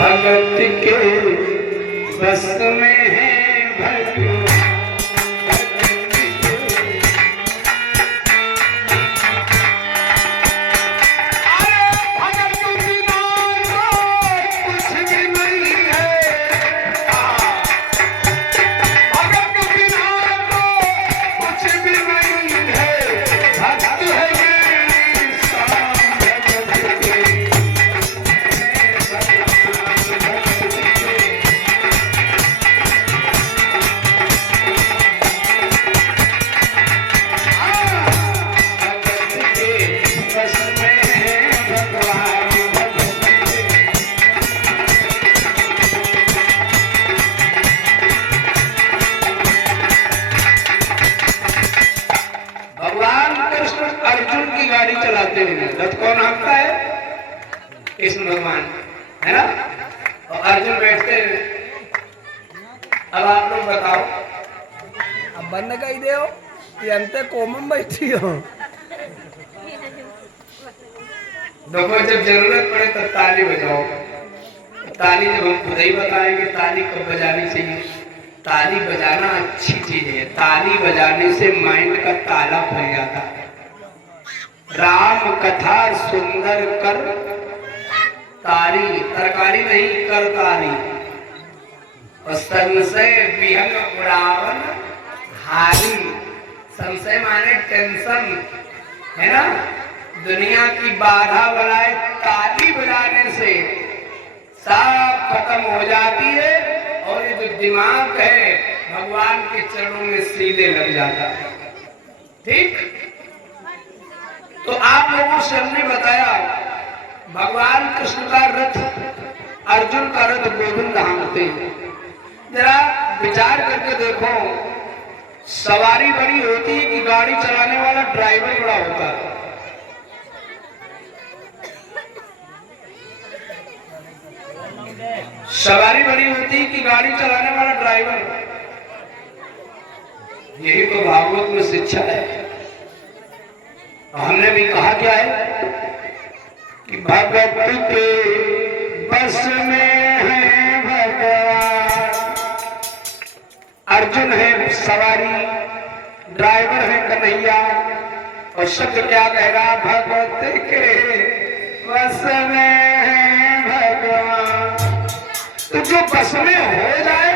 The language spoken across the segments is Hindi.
भगत के बस में है भगवान। अर्जुन की गाड़ी चलाते हैं, रथ कौन हाँकता है? कृष्ण भगवान, है ना? और अर्जुन बैठते हैं। अब आप लोग बताओ, अब बंद कर दे हो ये अंते कोमम बैठी हो। देखो जब जरूरत पड़े तब ताली बजाओ। ताली जब हम खुद ही बताएंगे ताली कब बजानी चाहिए। ताली बजाना अच्छी चीज है, ताली बजाने से माइंड का ताला खुल जाता है। राम कथा सुंदर कर तारी, तरकारी नहीं कर तारी। और संशय विहंग उड़ावन हारी। संशय माने टेंशन, है ना? दुनिया की बाधा बनाए ताली बजाने से सब खत्म हो जाती है। और ये जो दिमाग है भगवान के चरणों में सीधे लग जाता है। ठीक? तो आप लोगों से हमने बताया भगवान कृष्ण का रथ, अर्जुन का रथ गोविंद हाँकते हैं। जरा विचार करके देखो, सवारी बड़ी होती है कि गाड़ी चलाने वाला ड्राइवर बड़ा होता है? सवारी बड़ी होती है कि गाड़ी चलाने वाला ड्राइवर? यही तो भागवत में शिक्षा है। हमने भी कहा क्या है कि भगत के बस में है भगवान। अर्जुन है सवारी, ड्राइवर है कन्हैया। और शब्द क्या कह रहा? भगत के बस में है भगवान। तो जो बस में हो जाए,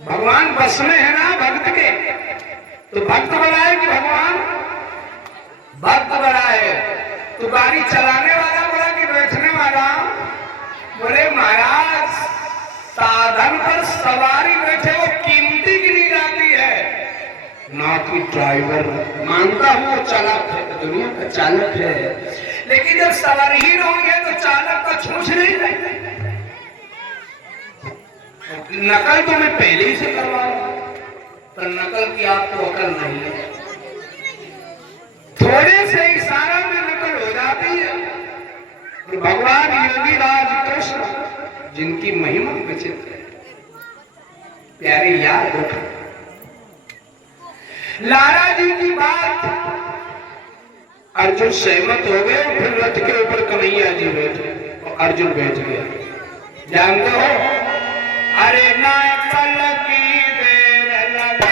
भगवान बस में है ना भक्त के, तो भक्त बड़ा है कि भगवान? भक्त बड़ा है। तो गाड़ी चलाने वाला बड़ा कि बैठने वाला? बोले महाराज साधन पर सवारी बैठे वो कीमती गिनी जाती है, ना कि ड्राइवर। मानता हूँ वो चालक है, दुनिया का चालक है, लेकिन जब सवारी ही रहोगे तो चालक का छूछ नहीं रहेगा। नकल तो मैं पहले ही से करवा रहा हूं, पर नकल की आपको अकल नहीं है। थोड़े से इशारा में नकल हो जाती है। तो भगवान योगीराज कृष्ण जिनकी महिमा विचित्र है, प्यारे याद रखो। लाला जी की बात अर्जुन सहमत हो गए। फिर रथ के ऊपर कन्हैया जी बैठे और अर्जुन बैठ गया। जानते हो, अरे ना कल की देर लगा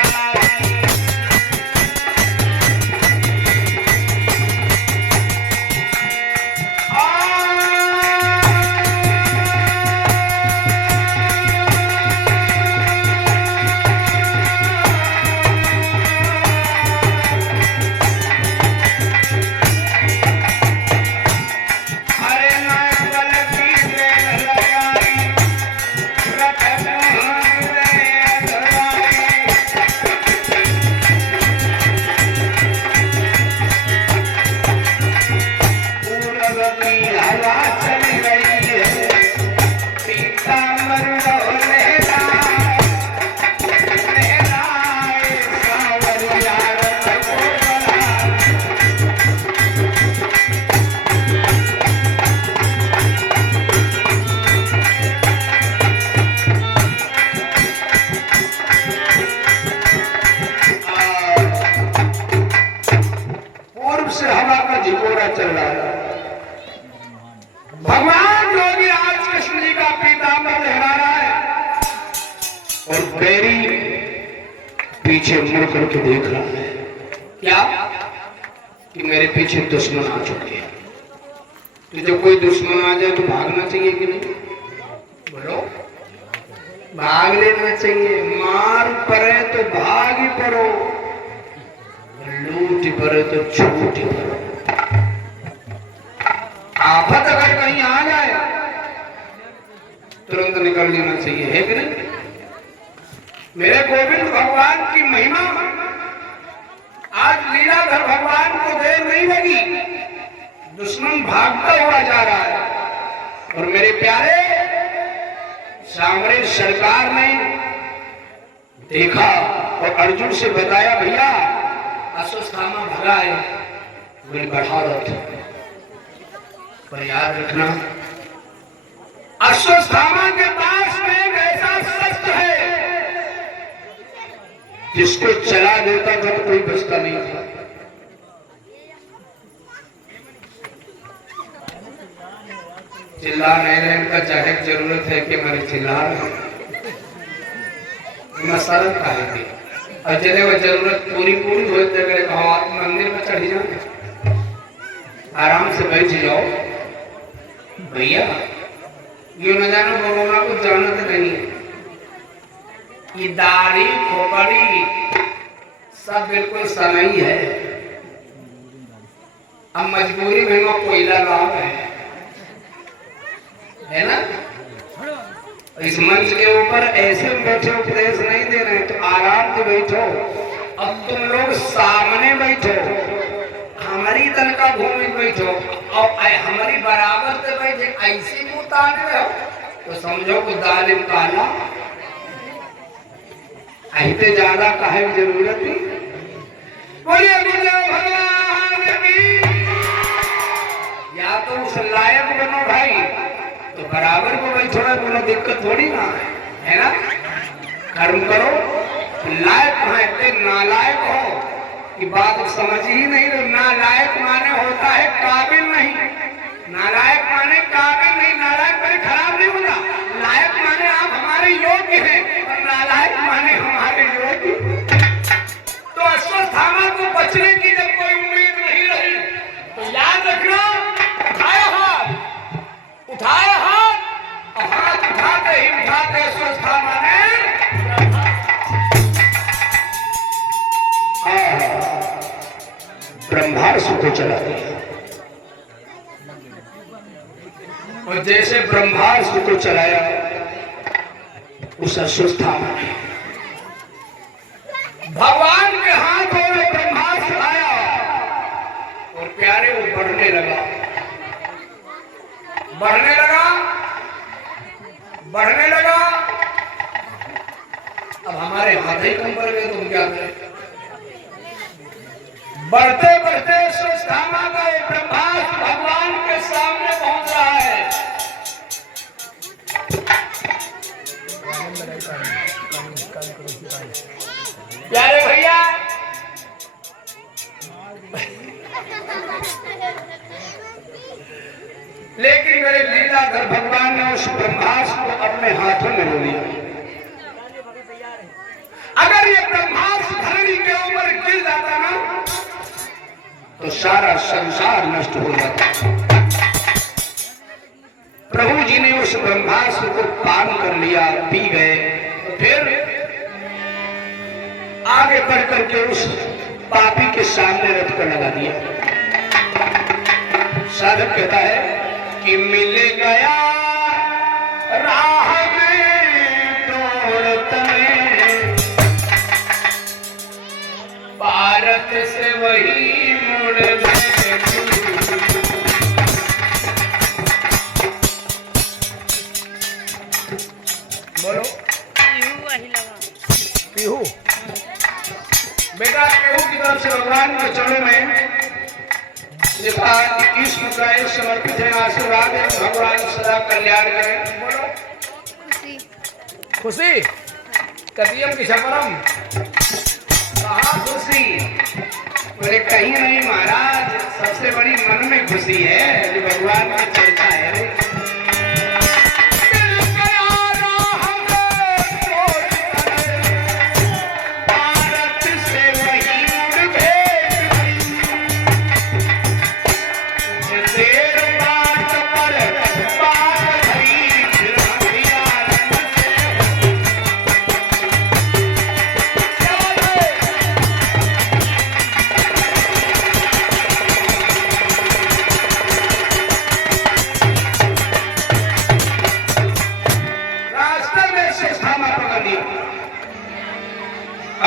चल रहा है। भगवान योगी बैरी पीछे मुड़ करके देख रहा है क्या कि मेरे पीछे दुश्मन आ चुके हैं। तो जब कोई दुश्मन आ जाए तो भागना चाहिए कि नहीं? बोलो, भाग लेना चाहिए। मार पड़े तो भाग ही पड़ो, लूट पड़े तो छूट ही पड़ो। आफत अगर कहीं आ जाए तुरंत निकल लेना चाहिए, है कि नहीं? मेरे गोविंद भगवान की महिमा आज लीलाधर भगवान को देर नहीं लगी, दुश्मन भागता हुआ जा रहा है और मेरे प्यारे सामरे सरकार ने देखा और अर्जुन से बताया, भैया अश्वत्थामा भगा है, बोले बढ़ा रथ। पर याद रखना अश्वत्थामा के पास में एक ऐसा शस्त्र है जिसको चला देता था तो कोई बचता नहीं था। चिल्ला नहीं रहे, इनका चाहे जरूरत है कि हमारे चिल्ला मसाला खाएंगे और जब वो जरूरत पूरी हो जगह मंदिर में चढ़ी जाओ, आराम से बैठ जाओ। भैया ये न जानो कोरोना को जानते नहीं, ये दाढ़ी खोपड़ी सब बिल्कुल सनई है। अब मजबूरी में वो कोयला लाभ है ना? इस मंच के ऊपर ऐसे बैठे उपदेश नहीं दे रहे, तो आराम से बैठो। अब तुम लोग सामने बैठो, हमारी दल का भूमि बैठो और हमारी बराबर से बैठे, ऐसी मुंह तान रहे हो तो समझो कि दालिम काला ऐसे ज्यादा काहे की जरूरत थी। बोलिए भगवान की। या तो उस लायक बनो भाई तो बराबर को बैठो, कोनो दिक्कत थोड़ी ना है ना? कर्म करो, लायक है नालायक हो कि बात समझ ही नहीं। तो नालायक माने होता है काबिल नहीं, नालायक माने काबिल नहीं। नालायक माने खराब नहीं होता, लायक माने आप हमारे योग्य हैं और नालायक माने हमारे योग्य। तो अश्वत्थामा को बचने की जब कोई उम्मीद नहीं रही तो याद रखना, उठाए हाथ और हाथ उठाते ही उठाते अश्वत्थामा ने ब्रह्मास्त्र को चला दिया। और जैसे ब्रह्मास्त्र को चलाया उस अश्वत्थामा ने भगवान के हाथों में ब्रह्मास्त्र आया और प्यारे वो बढ़ने लगा, बढ़ने लगा, बढ़ने लगा। अब हमारे हाथ ही कम पड़ गए, तुम क्या करें? बढ़ते बढ़ते अश्वत्थामा का एक ब्रह्मास्त्र भगवान के सामने पहुंच रहा है। प्यारे भैया लेकिन मेरे लीलाधर भगवान ने उस ब्रह्मास्त्र को अपने हाथों में ले लिया। अगर ये ब्रह्मास्त्र धरणी के ऊपर गिर जाता ना तो सारा संसार नष्ट हो जाता। प्रभु जी ने उस ब्रह्मास्त्र को पान कर लिया, पी गए। फिर आगे बढ़ करके उस पापी के सामने रथ कर लगा दिया। साधक कहता है कि मिल गया राह में तोड़ते भारत से वही मुड़ गए। बोलो पीहू बेटा, पीहू की तरफ से भगवान के चरणों में लिखा कि इस मुद्राएं समर्पित है, आशीर्वाद है, भगवान सदा कल्याण करें। बोलो खुशी कतियम की छपरम, कहाँ खुशी? बोले कहीं नहीं महाराज, सबसे बड़ी मन में खुशी है जो भगवान की चर्चा है।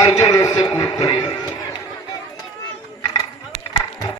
अर्जुन उससे कूद पड़े।